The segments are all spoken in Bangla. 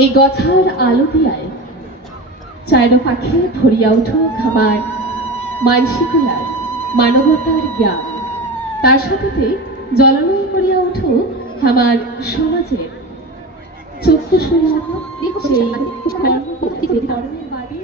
এই গছার আলো দিয়ায় চাইরো পাখি ভরিয়া উঠুক আমার মানসিকতার মানবতার জ্ঞান, তার সাথে জলময় করিয়া উঠুক আমার সমাজের চক্ষু শুনিয়া সেই ধরনের বাড়ি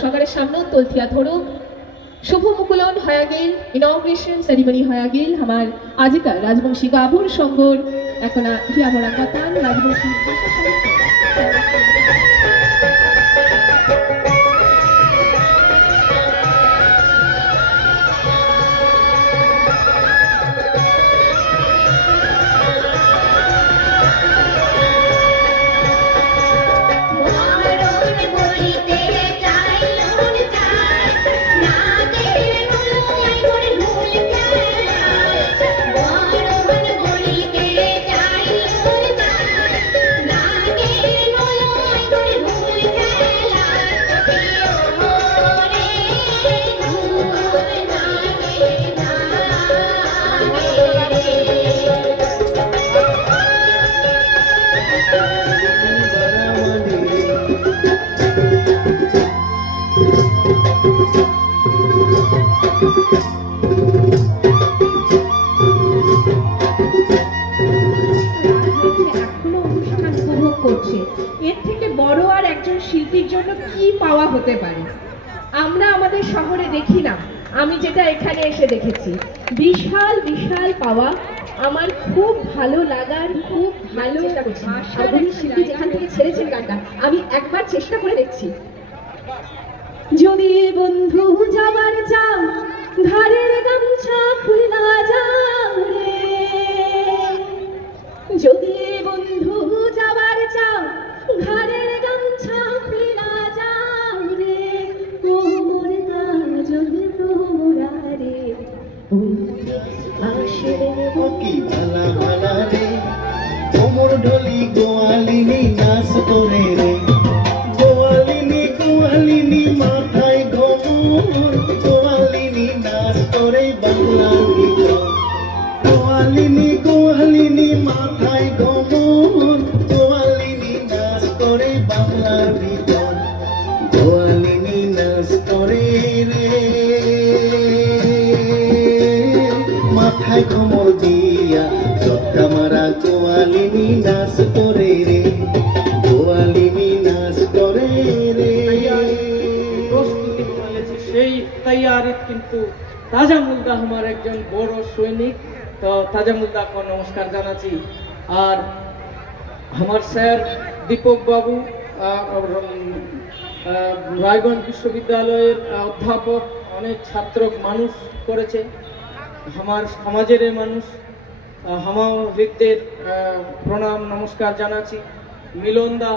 সগারের সামনে তলথিয়া ধরুক শুভ মুকুলন হয়ে গেল, ইনগ্রেশন সেরিমনি হয়ে গেল আমার আজিকার রাজবংশী গাভুর সঙ্গর এখন হিয়া ভরা গতান রাজবংশী হতে পারে আমরা আমাদের শহরে দেখি না। আমি যেটা এখানে এসে দেখেছি বিশাল বিশাল পাওয়া, আমার খুব ভালো লাগার, খুব ভালো শিল্পী যেখান থেকে ছেড়েছেন গানটা আমি একবার চেষ্টা করে দেখছি। যদি বন্ধু যাবার চাও ঘরের গামছা খুলা যাও রে, যদি বন্ধু যাবার চাও ঘরের গামছা খুলা যাও রে, কোমর কাজল তোরা রে আসলে কি ভালা ভালা রে, কোমর ঢলি গোয়ালিনী নাচ করে রে, গোয়ালিনী গোয়ালিনী মাথায় ঘোমর, গোয়ালিনী নাচ করে বাংলা গীত। মাথায় কোমর দিয়া জটকা মারা গোয়ালিনী নাচ করে রে, গোয়ালিনী নাচ করে রে। প্রস্তুতি চলেছে সেই তৈয়ারিত, কিন্তু তাজা মুলদা আমার একজন বড় সৈনিক, তো তাজা মুলদাকে নমস্কার জানাচ্ছি। আর আমার স্যার দীপক বাবু রায়গঞ্জ বিশ্ববিদ্যালয়ের অধ্যাপক, অনেক ছাত্র মানুষ করেছে, আমার সমাজের মানুষ, আমার হৃদয়ের প্রণাম নমস্কার জানাচ্ছি। মিলনদা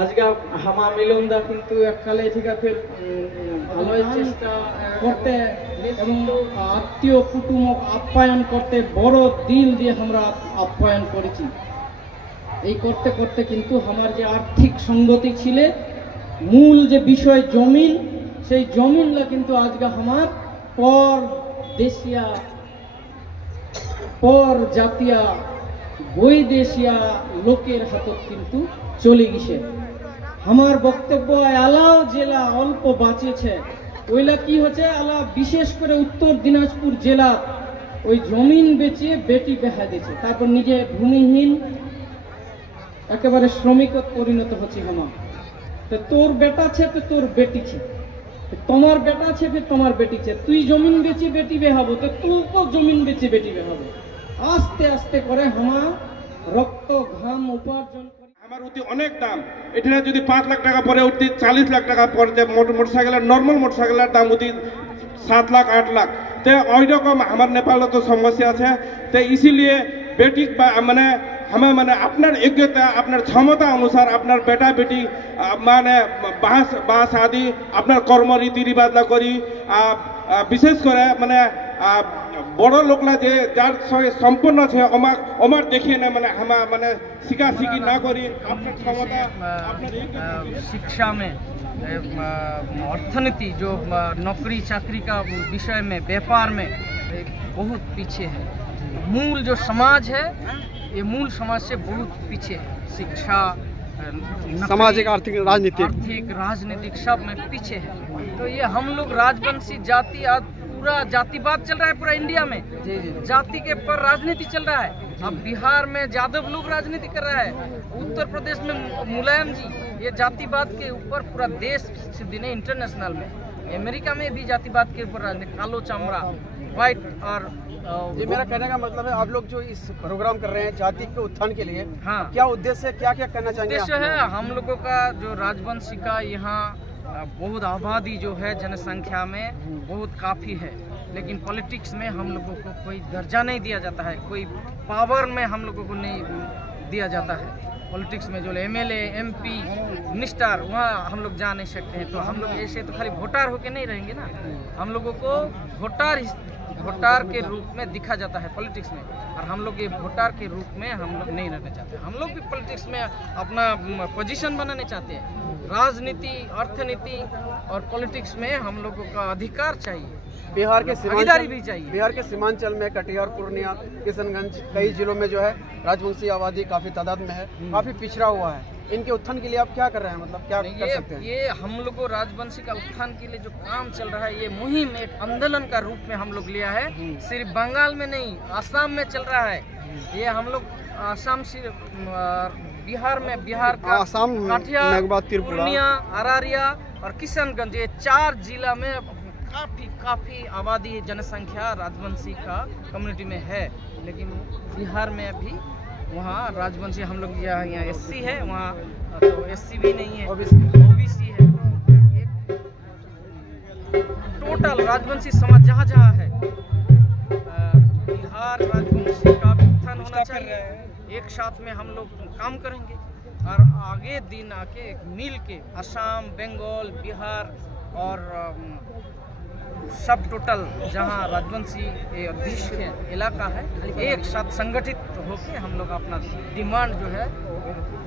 আজকে হামা মিলনদা কিন্তু এককালে ঠিক আছে ভালো চেষ্টা করতে এবং আত্মীয় কুটুম আপ্যায়ন করতে বড় দিল দিয়ে আমরা আপ্যায়ন করেছি। এই করতে করতে কিন্তু আমার যে আর্থিক সঙ্গতি ছিল, মূল যে বিষয় জমিন, সেই জমিনটা কিন্তু আজকে আমার পর দেশিয়া পর জাতীয় বৈদেশিয়া লোকের হাতত কিন্তু চলে গেছে। আমার বক্তব্য আলাও জেলা অল্প বাঁচেছে, ওইলা কি হচ্ছে আলা বিশেষ করে উত্তর দিনাজপুর জেলা ওই জমিন বেচে বেটি বেহা দিয়েছে, তারপর নিজে ভূমিহীন একেবারে শ্রমিকত পরিণত হচ্ছে। আমার তো তোর বেটা ছে তো তোর বেটি ছে, তোমার বেটা ছে ফির তোমার বেটি ছে, তুই জমিন বেচে বেটি বেহাবো তো তোকেও জমিন বেচে বেটি বেহাবো। আস্তে আস্তে করে আমার রক্ত ঘাম উপার্জন আমার অতি অনেক দাম, এটা যদি 5 লাখ টাকা পরে উঠতি 40 লাখ টাকা পরে মোটরসাইকেলের নর্মাল মোটরসাইকেলের দাম উঠি 7 লাখ 8 লাখ। তো ওই রকম আমার নেপালে তো সমস্যা আছে। তো ইসিলিয়ে বেটি মানে हमें मैंने अपना योग्यता अपना क्षमता अनुसार अपना बेटा बेटी माने बाह शादी अपना कर्म रीति रिवाज करी विशेष करे माने बड़ लोकला जे जार सम्पूर्ण छे अमार देखिए ना माने हम माने शिका शिकी ना करी अपना क्षमता अपना शिक्षा में अर्थनीति जो नौकरी चाकरी का विषय में व्यापार में बहुत पीछे है। मूल जो समाज है ये मूल समाज से बहुत पीछे है। शिक्षा सामाजिक आर्थिक राजनीतिक सब में पीछे है। तो ये हम लोग राजवंशी जाति आज पूरा जातिवाद चल रहा है पूरा इंडिया में, जाति के ऊपर राजनीति चल रहा है। अब बिहार में यादव लोग राजनीति कर रहा है, उत्तर प्रदेश में मुलायम जी, ये जातिवाद के ऊपर पूरा देश सिद्धि नहीं इंटरनेशनल में, अमेरिका में भी जातिवाद के ऊपर राजनीति, कालो चामड़ा व्हाइट। और ये मेरा कहने का मतलब है आप लोग जो इस प्रोग्राम कर रहे हैं जाति के उत्थान के लिए, हाँ, क्या उद्देश्य है, क्या क्या करना चाहेंगे? उद्देश्य है हम लोगों का जो राजवंशी का यहाँ बहुत आबादी जो है जनसंख्या में बहुत काफ़ी है, लेकिन पॉलिटिक्स में हम लोगों को कोई दर्जा नहीं दिया जाता है, कोई पावर में हम लोगों को नहीं दिया जाता है। पॉलिटिक्स में जो MLA MP मिनिस्टर वहाँ हम लोग जा नहीं सकते हैं। तो हम लोग ऐसे तो खाली वोटर होके नहीं रहेंगे ना, हम लोगों को वोटर के रूप में दिखा जाता है पॉलिटिक्स में, और हम लोग ये वोटर के रूप में हम लोग नहीं रहना चाहते। हम लोग भी पॉलिटिक्स में अपना पोजीशन बनाने चाहते हैं। राजनीति अर्थनीति और पॉलिटिक्स में हम लोगों का अधिकार चाहिए, बिहार के भागीदारी भी चाहिए। बिहार के सीमांचल में कटिहार पूर्णिया किशनगंज कई जिलों में जो है राजवंशी आबादी काफी तादाद में है, काफी पिछड़ा हुआ है। इनके उत्थान के लिए आप क्या कर रहे हैं, मतलब क्या कर सकते हैं? ये हम लोग को राजवंशी का उत्थान के लिए जो काम चल रहा है, ये मुहिम एक आंदोलन का रूप में हम लोग लिया है। सिर्फ बंगाल में नहीं, आसाम में चल रहा है ये। हम लोग आसाम से बिहार में, बिहार का आसाम, कटिहार, पूर्णिया, अररिया और किशनगंज, ये 4 जिला में काफ़ी आबादी जनसंख्या राजवंशी का कम्युनिटी में है। लेकिन बिहार में अभी वहाँ राजवंशी हम लोग यहाँ SC है, वहाँ तो SC भी नहीं है, OBC है। तो टोटल राजवंशी समाज जहाँ जहाँ है बिहार राजवंशी का उत्थान होना चाहिए। एक साथ में हम लोग काम करेंगे और आगे दिन आके मिल के असम, बंगाल, बिहार और सब टोटल जहाँ राजवंशी इलाका है एक साथ संगठित होकर हम लोग अपना डिमांड जो है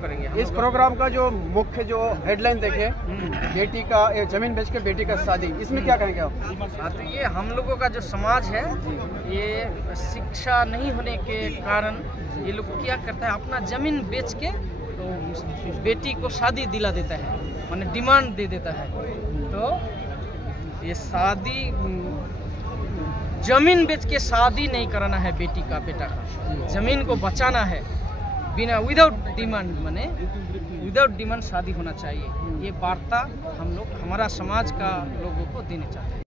करेंगे। इस प्रोग्राम का जो मुख्य जो हेडलाइन देखे बेटी का जमीन बेच के बेटी का शादी, इसमें क्या कहेंगे आप? तो ये हम लोगों का जो समाज है, ये शिक्षा नहीं होने के कारण ये लोग क्या करता है, अपना जमीन बेच के तो बेटी को शादी दिला देता है, माने डिमांड दे देता है। तो ये शादी जमीन बेच के शादी नहीं कराना है बेटी का बेटा का, जमीन को बचाना है बिना विदाउट डिमांड, माने विदाउट डिमांड शादी होना चाहिए। ये वार्ता हम लोग हमारा समाज का लोगों को देना चाहते हैं।